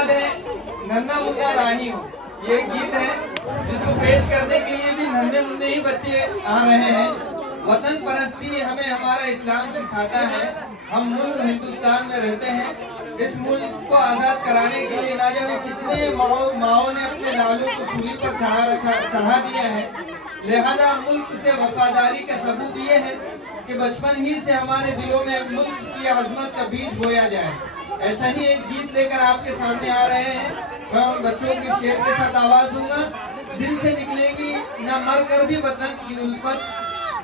बाद है नन्ना मुन्ना राही हूँ। ये गीत है जिसको पेश करने के लिए भी नन्हे मुन्ने ही बच्चे आ रहे हैं। वतन परस्ती हमें हमारा इस्लाम सिखाता है। हम मुल्क हिंदुस्तान में रहते हैं। इस मुल्क को आजाद कराने के लिए ना जाने कितने माओ ने अपने लालों को सूली पर चढ़ा दिया है। लिहाजा मुल्क से वफादारी का सबूत ये है कि बचपन ही से हमारे दिलों में मुल्क की अजमत का बीज बोया जाए। ऐसा ही एक गीत लेकर आपके सामने आ रहे हैं। मैं उन बच्चों के शेर के साथ आवाज दूंगा। दिल से निकलेगी न मर कर भी वतन की उल्फत,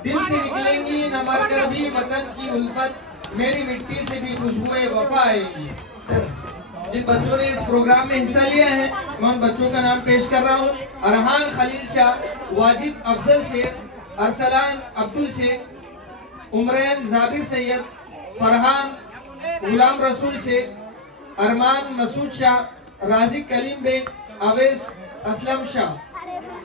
दिल से निकलेंगी न मर कर भी वतन की उल्फत, मेरी मिट्टी से भी खुशबुए वफा आएगी। जिन बच्चों ने इस प्रोग्राम में हिस्सा लिया है मैं उन बच्चों का नाम पेश कर रहा हूँ। अरहान खलील शाह, वाजिद अफजल शेख, अरसलान अब्दुल शेख, उमरैन जाबिर सैयद, फरहान गुलाम रसूल शेख, अरमान मसूद शाह, राजिक कलीम बेग, अवेस असलम शाह।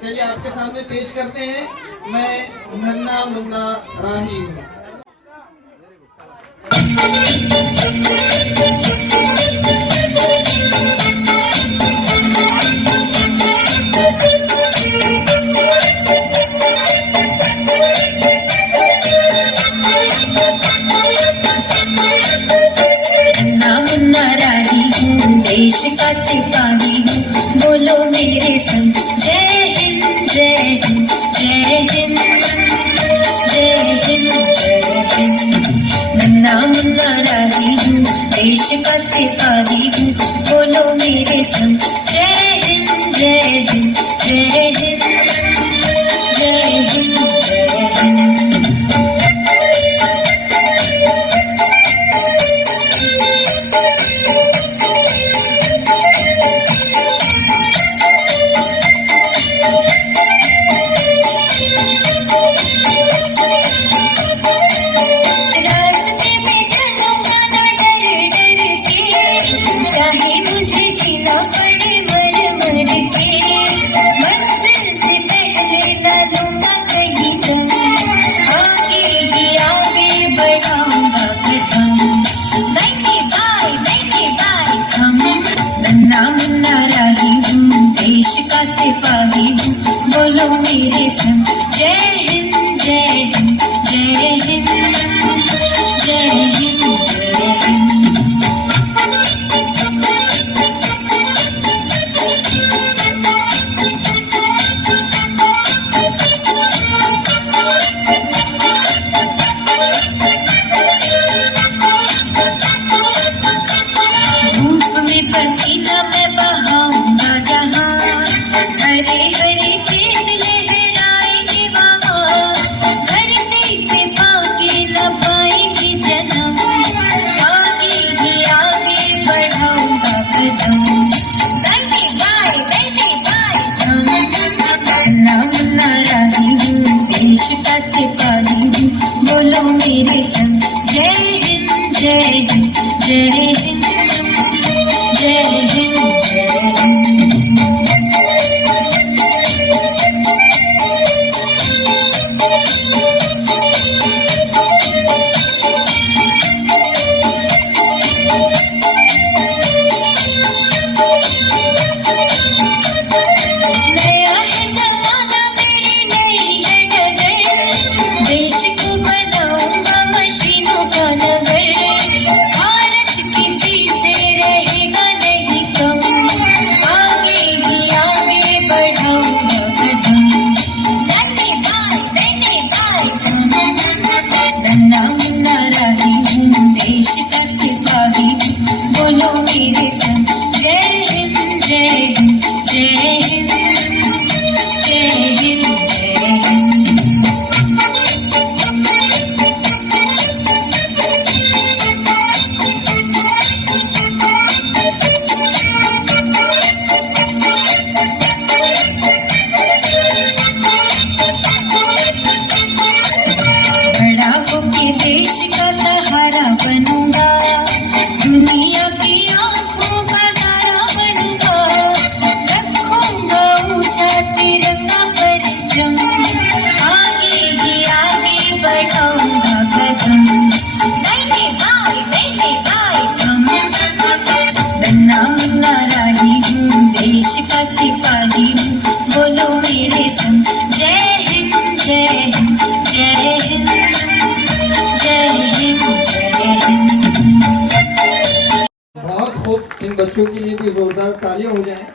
चलिए आपके सामने पेश करते हैं मैं नन्ना मुन्ना राही हूँ। देश का सिपाही हूँ, बोलो मेरे संग जय हिंद जय हिंद जय हिंद जय हिंद जय हिंद। नन्ना मुन्ना राही हूँ, देश का सिपाही हूँ, बोलो मेरे संग जय हिंद जय हिंद जय हिंद जय हिंद जय हिंद। सिपाही हूँ, बोलो मेरे संग जय हिंद जय हिंद जय हिंद जय हिंद जय हिंद। धूप में पसीना मैं बहाऊंगा जहाँ, हरे हरे खेत लहराएंगे वहाँ, धरती पे पाके न पाएंगे जन्म, आगे ही आगे बढ़ाऊंगा कदम, गाए गाए हम। नन्ना मुन्ना राही हूँ, देश का सिपाही हूँ, बोलो मेरे संग जय हिंद जय हिंद जय हिंद जय हिंद जय हिंद। देश का सहारा बनूंगा, दुनिया की आंखों का तारा बनूंगा, रखूंगा ऊंचा तिरंगा परचम, आगे ही आगे बढ़ाऊंगा कदम, नन्ना मुन्ना राही का सिपाही हूँ, बोलो मेरे संग जय हिंद जय हिंद जय हिंद जय हिंद जय हिंद। बहुत खूब। इन बच्चों के लिए भी जोरदार तालियां हो जाएं।